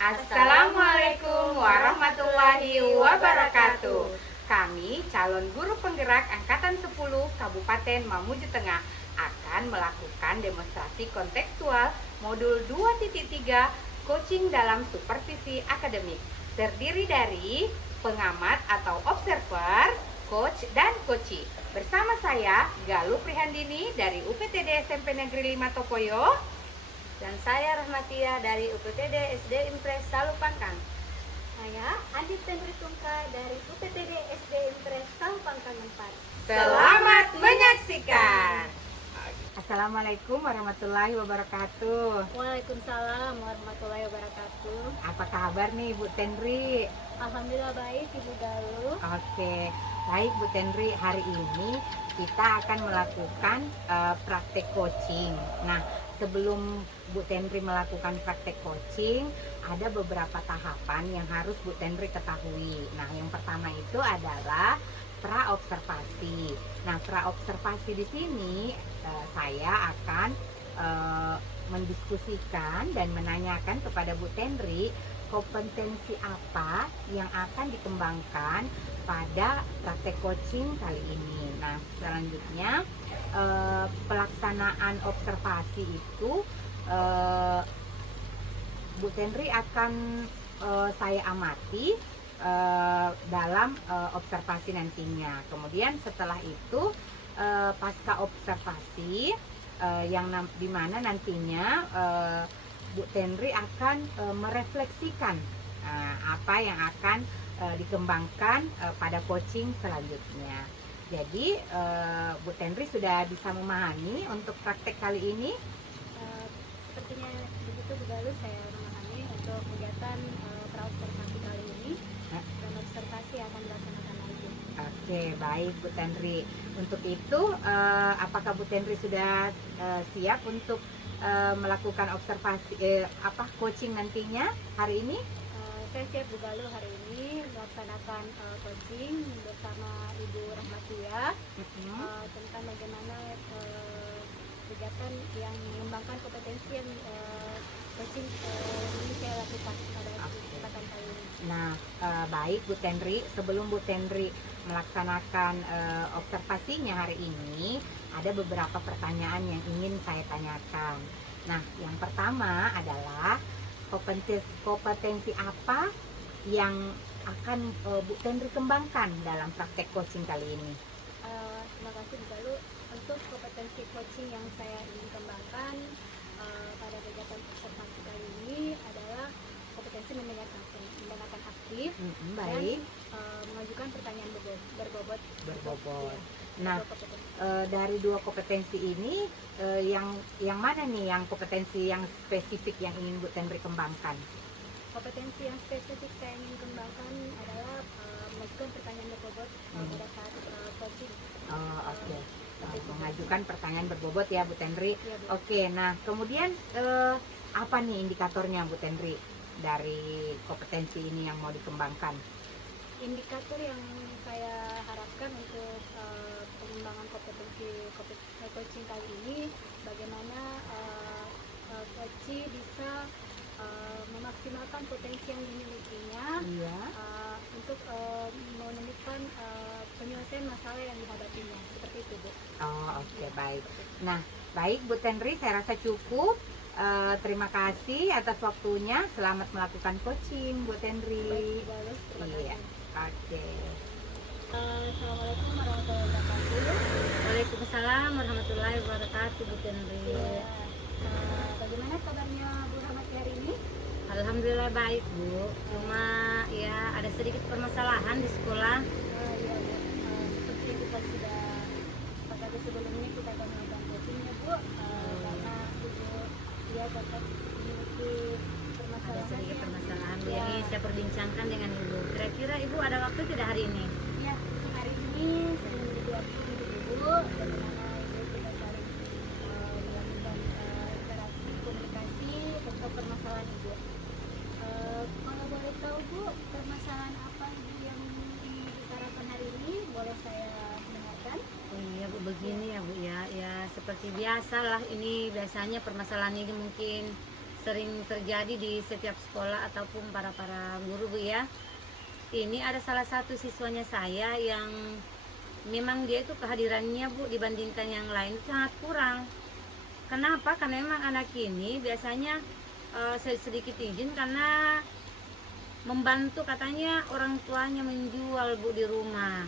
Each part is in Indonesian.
Assalamualaikum warahmatullahi wabarakatuh. Kami calon guru penggerak Angkatan 10 Kabupaten Mamuju Tengah akan melakukan demonstrasi kontekstual modul 2.3 coaching dalam supervisi akademik. Terdiri dari pengamat atau observer, coach, dan coachee. Bersama saya Galuh Prihandini dari UPTD SMP Negeri 5 Tokoyo. Dan saya Rahmatia dari UPTD SD Impres Salupangkang. Saya Andi Tendri Tungka dari UPTD SD Impres Salupangkang 4. Selamat menyaksikan. Assalamualaikum warahmatullahi wabarakatuh. Waalaikumsalam warahmatullahi wabarakatuh. Apa kabar nih Bu Tendri? Alhamdulillah baik Ibu Galuh. Oke, baik Bu Tendri, hari ini kita akan melakukan praktek coaching. Nah, sebelum Bu Tendri melakukan praktek coaching, ada beberapa tahapan yang harus Bu Tendri ketahui. Nah, yang pertama itu adalah praobservasi. Nah, praobservasi di sini saya akan mendiskusikan dan menanyakan kepada Bu Tendri kompetensi apa yang akan dikembangkan pada praktek coaching kali ini. Nah, selanjutnya pelaksanaan observasi itu Bu Tendri akan saya amati dalam observasi nantinya. Kemudian setelah itu pasca observasi yang dimana nantinya Bu Tendri akan merefleksikan apa yang akan dikembangkan pada coaching selanjutnya. Jadi Bu Tendri sudah bisa memahami untuk praktek kali ini? Sepertinya begitu Bu Galuh, saya memahami untuk kegiatan praobservasi kali ini dan observasi akan dilaksanakan lagi. Oke, baik Bu Tendri. Untuk itu, apakah Bu Tendri sudah siap untuk melakukan observasi coaching nantinya hari ini? Saya siap Bu Galuh hari ini melaksanakan coaching bersama Ibu Rahmatia tentang bagaimana kegiatan yang mengembangkan kompetensi yang coaching ini saya lakukan pada kesempatan kali ini. Nah, baik Bu Tendri, sebelum Bu Tendri melaksanakan observasinya hari ini, ada beberapa pertanyaan yang ingin saya tanyakan. Nah, yang pertama adalah kompetensi apa yang akan Bu Tendri kembangkan dalam praktek coaching kali ini? Terima kasih Bu Galuh. Untuk kompetensi coaching yang saya ingin kembangkan pada kegiatan observasi kali ini adalah kompetensi mendengarkan aktif Baik. dan mengajukan pertanyaan berbobot. Nah, dari dua kompetensi ini yang mana nih yang kompetensi yang spesifik yang ingin Bu Tendri kembangkan? Kompetensi yang spesifik saya ingin kembangkan adalah mengajukan pertanyaan berbobot pada saat coaching. Oke. Mengajukan pertanyaan berbobot ya Bu Tendri. Ya, Bu. Oke, nah kemudian apa nih indikatornya Bu Tendri dari kompetensi ini yang mau dikembangkan? Indikator yang saya harapkan untuk pengembangan kompetensi coaching kali ini, bagaimana coaching bisa memaksimalkan potensi yang dimilikinya untuk menemukan penyelesaian masalah yang dihadapinya, seperti itu Bu. Oke, baik. Nah, baik Bu Tendri, saya rasa cukup. Terima kasih atas waktunya. Selamat melakukan coaching Bu Tendri. Baik, Bu Galuh, terima kasih. Iya. Oke. Assalamualaikum warahmatullahi wabarakatuh. Waalaikumsalam warahmatullahi wabarakatuh, Bu Tendri. Bagaimana kabarnya Bu Rahmati hari ini? Alhamdulillah baik Bu. Cuma ya ada sedikit permasalahan di sekolah. Iya Bu, seperti kita sudah pada sebelumnya kita akan melakukan coaching ya Bu, karena Ibu ya dapat memiliki Ada permasalahan sedikit yang permasalahan Bu. Ya. Ini saya perbincangkan dengan Ibu. Kira-kira Ibu ada waktu tidak hari ini? ya hari ini saya menjadi waktu untuk Ibu bagaimana Ibu kita saling melakukan interaksi komunikasi untuk permasalahan Ibu. Kalau boleh tahu Bu, permasalahan apa Ibu yang diutarakan hari ini, boleh saya dengarkan? Oh iya Bu, begini ya Bu ya. Ya seperti biasa lah, ini biasanya permasalahan ini mungkin sering terjadi di setiap sekolah ataupun para guru, Bu ya. Ini ada salah satu siswanya saya yang memang dia itu kehadirannya, Bu, dibandingkan yang lain itu sangat kurang. Kenapa? Karena memang anak ini biasanya sedikit izin karena membantu, katanya orang tuanya menjual, Bu, di rumah.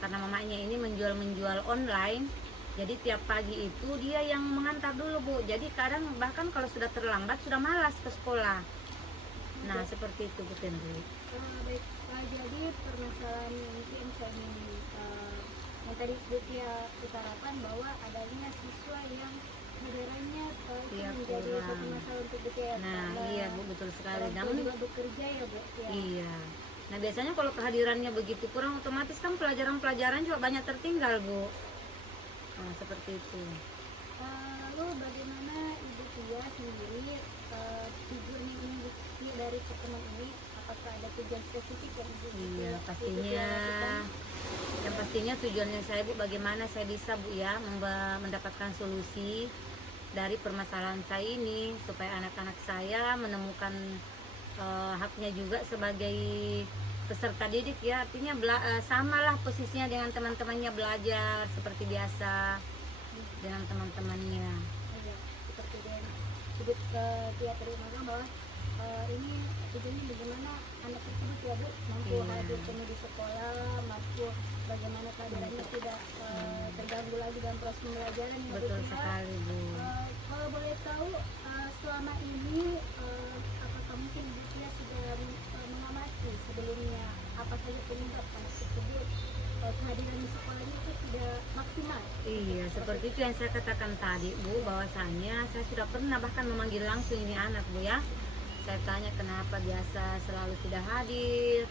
Karena mamanya ini menjual online, jadi tiap pagi itu dia yang mengantar dulu, Bu. Jadi kadang bahkan kalau sudah terlambat sudah malas ke sekolah. Nah, seperti itu, Bu Tenri. Baik, jadi permasalahan yang mungkin saya ingin yang tadi Butia utarakan bahwa adanya siswa yang kehadirannya itu Iya, menjadi kurang. satu masalah untuk Butia. Nah, iya, Bu, betul sekali. Orang tua Namun juga bekerja ya, Bu. Ya. iya. Nah, biasanya kalau kehadirannya begitu kurang, otomatis kan pelajaran-pelajaran juga banyak tertinggal, Bu. Nah, seperti itu. Lalu bagaimana Ibu Tia sendiri tujuannya ini dari pertemuan ini? Apakah ada tujuan spesifik yang Ibu Iya, Tia pastinya. lakukan? Yang pastinya tujuannya saya, Bu, bagaimana saya bisa, Bu ya, mendapatkan solusi dari permasalahan saya ini supaya anak-anak saya menemukan haknya juga sebagai peserta didik ya. Artinya samalah posisinya dengan teman-temannya, belajar seperti biasa dengan teman-temannya. Iya, seperti yang disebut Tia tadi malam bahwa ini tujuannya bagaimana anak tersebut ya, Bu, mampu Iya. hadir penuh di sekolah, mampu bagaimana kehadirannya tidak terganggu lagi dalam proses pembelajaran ya, Bu Betul Tia. sekali, Bu. Kalau boleh tahu selama ini apakah mungkin Bu Tia sudah mengamati sebelumnya apa saja penyebab anak tersebut kehadiran di sekolahnya itu tidak maksimal? Iya, seperti itu yang saya katakan tadi, Bu, bahwasanya saya sudah pernah bahkan memanggil langsung ini anak, Bu ya. Saya tanya kenapa biasa selalu tidak hadir,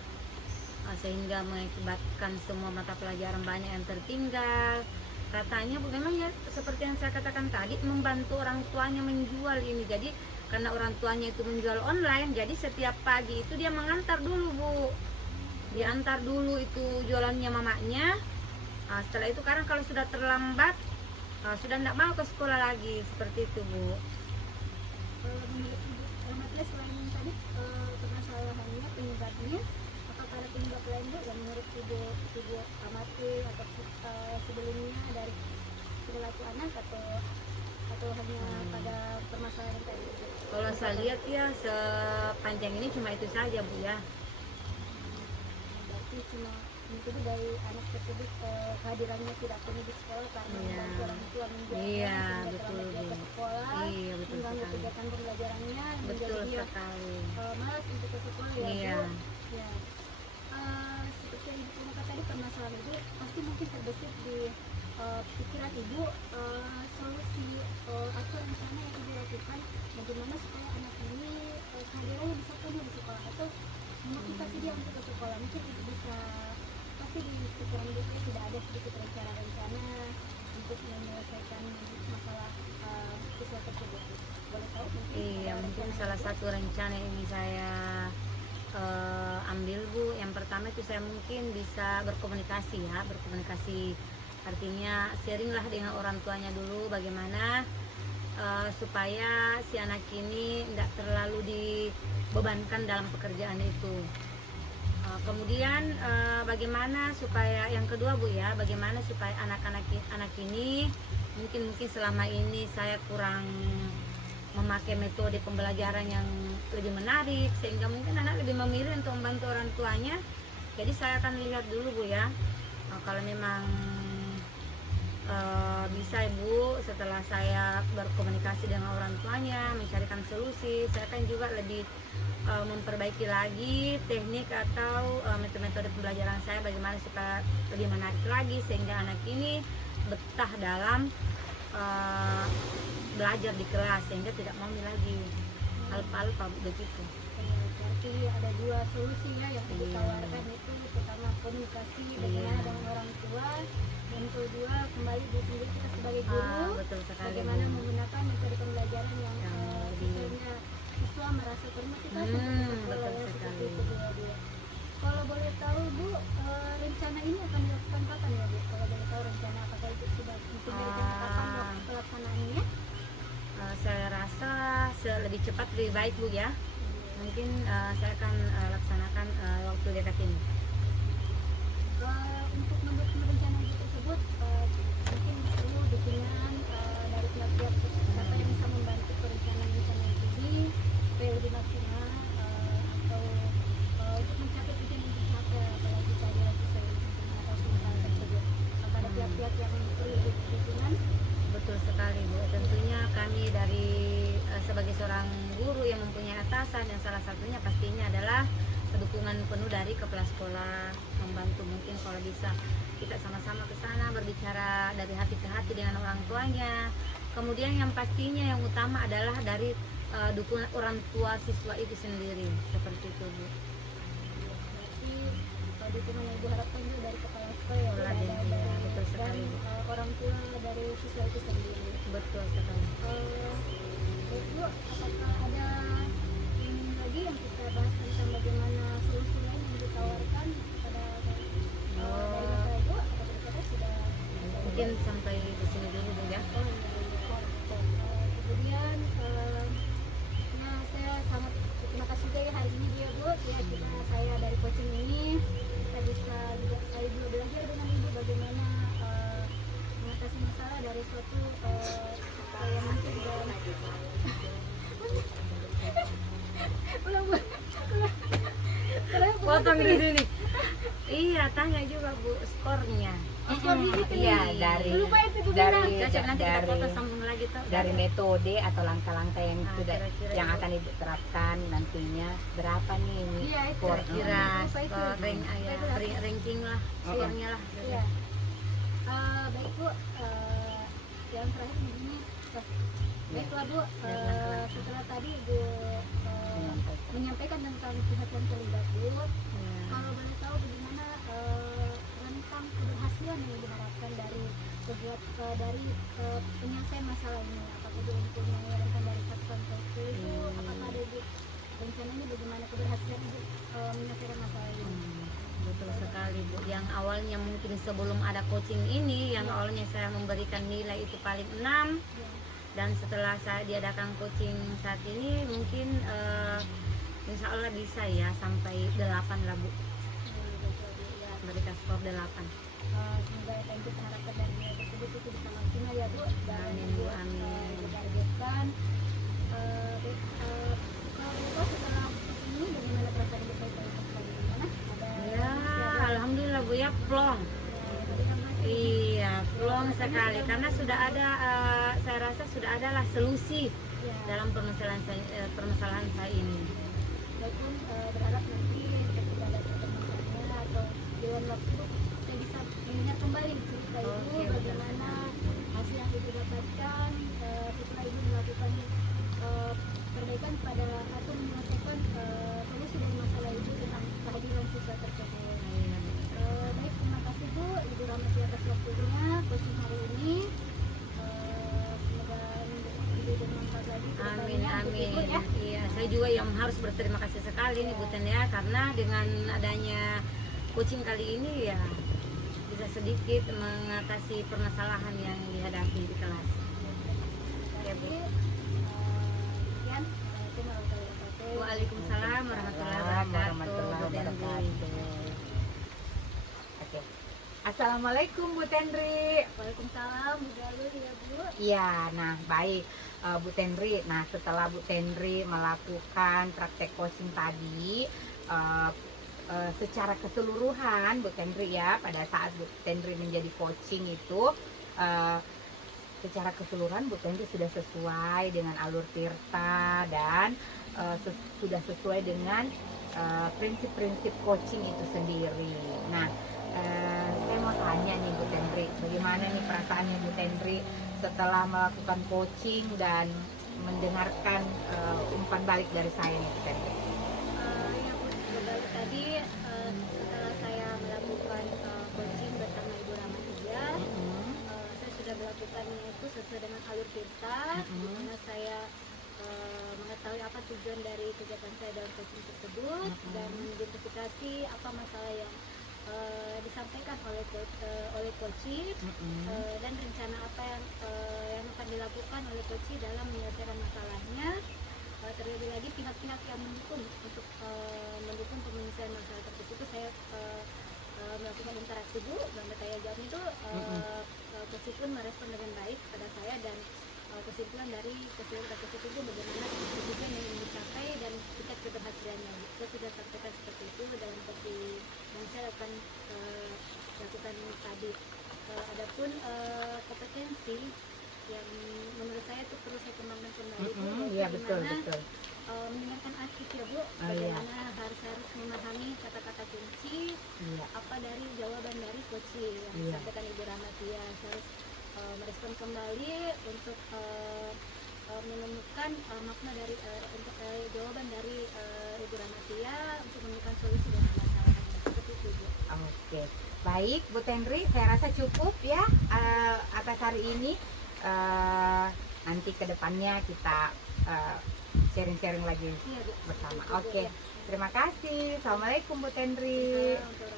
sehingga mengakibatkan semua mata pelajaran banyak yang tertinggal. Katanya, Bu, memang ya seperti yang saya katakan tadi, membantu orang tuanya menjual ini. Jadi karena orang tuanya itu menjual online, jadi setiap pagi itu dia mengantar dulu, Bu. Diantar dulu itu jualannya mamanya. Setelah itu kadang kalau sudah terlambat sudah tidak mau ke sekolah lagi, seperti itu, Bu. Menurut Ibu Rahmatullah, selain yang tadi permasalahannya, penyebabnya, apakah ada penyebab lain, Bu, yang menurut Ibu amati atau sebelumnya dari perilaku anak atau hanya pada permasalahan yang tadi, Bu? Kalau saya lihat ya sepanjang ini cuma itu saja, Bu ya. Berarti cuma itu dari anak tersebut kehadirannya tidak penuh di sekolah karena Iya. membantu orang tua menjaga Iya, sehingga betul, terlambat dia ke Bu. sekolah, Iya, betul mengganggu sekali. kegiatan pembelajarannya, Betul menjadinya sekali. malas untuk ke sekolah ya, Iya. Bu. Ya. Seperti yang Ibu katakan tadi, permasalahan Ibu pasti mungkin terbesit di pikiran Ibu, solusi atau rencana yang Ibu lakukan bagaimana supaya anak ini kehadirannya bisa penuh di sekolah atau memotivasi dia untuk ke sekolah. Mungkin Ibu bisa, pasti di pikiran Ibu tidak ada sedikit rencana untuk menyelesaikan masalah siswa tersebut. Boleh tahu mungkin? Iya, ada mungkin rencana salah Ibu? satu rencana yang ini saya ambil, Bu. Yang pertama itu saya mungkin bisa berkomunikasi ya, berkomunikasi artinya sharinglah dengan orang tuanya dulu bagaimana supaya si anak ini tidak terlalu dibebankan dalam pekerjaan itu. Kemudian bagaimana supaya yang kedua, Bu ya, bagaimana supaya anak ini mungkin selama ini saya kurang memakai metode pembelajaran yang lebih menarik sehingga mungkin anak lebih memilih untuk membantu orang tuanya. Jadi saya akan lihat dulu, Bu ya, kalau memang bisa, Ibu, setelah saya berkomunikasi dengan orang tuanya mencarikan solusi, saya akan juga lebih memperbaiki lagi teknik atau metode pembelajaran saya bagaimana supaya lebih menarik lagi sehingga anak ini betah dalam belajar di kelas sehingga tidak mau lagi alpa-alpa begitu. Berarti ada dua solusi ya yang Ibu Iya. tawarkan, itu pertama komunikasi bagaimana Iya. dengan orang tua, yang kedua kembali di sendiri kita sebagai guru, Betul sekali, bagaimana Bu. menggunakan metode pembelajaran yang Yang lebih- siswa merasa termotivasi Hmm, untuk sekolah, betul ya, sekali. seperti itu, Bu, ya, Bu. Kalau boleh tahu, Bu, rencana ini akan dilakukan kapan ya, Bu? Kalau boleh tahu rencana apakah itu sudah mempunyai rencana kapan waktu pelaksanaannya? Saya rasa lebih cepat lebih baik Bu ya. Mungkin saya akan laksanakan waktu dekat ini. Untuk mendukung rencana ibu tersebut, mungkin perlu dukungan dari pihak-pihak siapa yang bisa membantu perencanaan rencana ibu ini supaya lebih maksimal, atau untuk mencapai tujuan yang dicapai, apalagi tadi lagi saya mengatasi masalah tersebut. Apakah ada pihak-pihak yang perlu dukungan? Betul sekali Bu. Tentunya kami dari sebagai seorang guru yang mempunyai atasan, yang salah satunya pastinya adalah dukungan penuh dari kepala sekolah, membantu mungkin kalau bisa kita sama-sama ke sana berbicara dari hati ke hati dengan orang tuanya. Kemudian yang pastinya yang utama adalah dari dukungan orang tua siswa itu sendiri, seperti itu Bu. Berarti dukungan yang diharapkan juga dari kepala sekolah ya, Sekolah dari dan betul dan sekali Bu. orang tua dari siswa itu sendiri. Betul sekali. Baik Bu, apakah ada ini lagi yang kita bahas tentang bagaimana solusi lain yang ditawarkan pada dari masalah ibu? Apakah kita sudah Mungkin sampai di sini dulu Bu ya. kemudian ya saya sangat terima kasih juga ya hari ini dia Bu ya, kita saya dari coaching ini kita bisa juga saya juga belajar dengan ibu bagaimana mengatasi masalah dari suatu yang mungkin ulang Bu Potong ini nih. Iya, tanya juga Bu skornya. skor gigi Iya, dari lupa itu Bu dari Cocok nanti kita dari foto sambung lagi tuh. dari metode atau langkah-langkah yang sudah kira-kira yang Ibu. akan Ibu terapkan nantinya berapa nih ini Iya, itu. skor? Kira Lupa itu. skor ranking lah, skornya lah. Iya. Baik Bu, yang terakhir begini. Baiklah Bu, setelah tadi Ibu menyampaikan tentang pihak yang terlibat Bu, Ya. kalau boleh tahu bagaimana rentang keberhasilan yang diharapkan dari dari penyelesaian masalah ini? Apakah Ibu mempunyai rentang dari 1 sampai 10? Apakah ada Ibu rencananya bagaimana keberhasilan Ibu menyelesaikan masalah ini? Betul sekali Bu. Yang awalnya mungkin sebelum ada coaching ini, yang awalnya saya memberikan nilai itu paling 6, Ya. dan setelah saya diadakan coaching saat ini mungkin insya Allah bisa ya sampai 8 lah Bu, Betul Bu ya. berikan skor 8. Semoga apa yang kita harapkan dari nilai tersebut itu bisa maksimal ya Bu, dan Amin, Bu, amin. ditargetkan. Kalau Bu setelah ini bagaimana perasaan Ibu saya bagaimana? Ya, alhamdulillah Bu ya, plong. Iya, plong sekali karena sudah ada, saya rasa sudah ada lah solusi dalam permasalahan saya ini. Walaupun berharap nanti ketika ada permasalahannya atau di lain waktu saya bisa mengingat kembali cerita Ibu Oke, bagaimana hasil yang Ibu dapatkan setelah Ibu melakukan perbaikan pada atau menyelesaikan solusi dari masalah Ibu tentang kehadiran siswa tersebut. Baik, terima kasih Bu, Ibu Ramati atas waktunya coaching hari ini. Semoga Ibu bermanfaat lagi. ke Amin, depannya untuk amin. Ibu, ya. Iya, saya juga yang harus berterima kasih sekali nih Bu Ten ya, karena dengan adanya coaching kali ini ya bisa sedikit mengatasi permasalahan yang dihadapi di kelas. Ya Bu. Sekian. Assalamualaikum warahmatullahi wabarakatuh. Waalaikumsalam warahmatullahi wabarakatuh. Bu Tenri. Oke. Assalamualaikum Bu Tenri. Waalaikumsalam, Bu Galur ya Bu. Iya, nah baik Bu Tenri. Nah setelah Bu Tenri melakukan praktek coaching tadi, secara keseluruhan Bu Tenri ya, pada saat Bu Tenri menjadi coaching itu, secara keseluruhan Bu Tenri sudah sesuai dengan alur Tirta dan sudah sesuai dengan prinsip-prinsip coaching itu sendiri. Nah, saya mau tanya nih Bu Tenri, bagaimana nih perasaannya Bu Tenri setelah melakukan coaching dan mendengarkan umpan balik dari saya nih Bu Tenri? Ya Bu, berbalik tadi setelah saya melakukan coaching bersama Ibu Ramatia, saya sudah melakukannya itu sesuai dengan alur Tirta, di mana saya mengetahui apa tujuan dari kegiatan saya dalam coaching tersebut dan mengidentifikasi apa masalah yang disampaikan oleh coaching dan rencana apa yang akan dilakukan oleh coaching dalam menyelesaikan masalahnya. terlebih lagi pihak-pihak yang mendukung untuk mendukung penyelesaian masalah tersebut itu saya melakukan interaksi Bu, dan bertanya jawab itu Coach pun merespon dengan baik pada saya, dan kesimpulan dari kesimpulan tersebut itu bagaimana tujuan yang ingin dicapai dan tingkat keberhasilannya. Saya sudah sampaikan seperti itu dalam kopi yang saya akan lakukan tadi. Adapun kompetensi yang menurut saya itu perlu saya kembangkan kembali Bu, Iya, betul, bagaimana betul. mendengarkan aktif ya Bu, Iya. bagaimana harus memahami kata-kata kunci Iya. apa dari jawaban dari coach yang Iya. disampaikan Ibu Rahmatia. Saya harus merespon kembali untuk menemukan makna dari untuk jawaban dari Ibu Rahmatia untuk menemukan solusi dari masalah seperti itu Bu. Oke, baik Bu Tenri, saya rasa cukup ya atas hari ini. Nanti kedepannya kita sharing-sharing lagi Iya Bu. bersama. Betul, Bu, Oke, ya. terima kasih. Assalamualaikum Bu Tenri. Untuk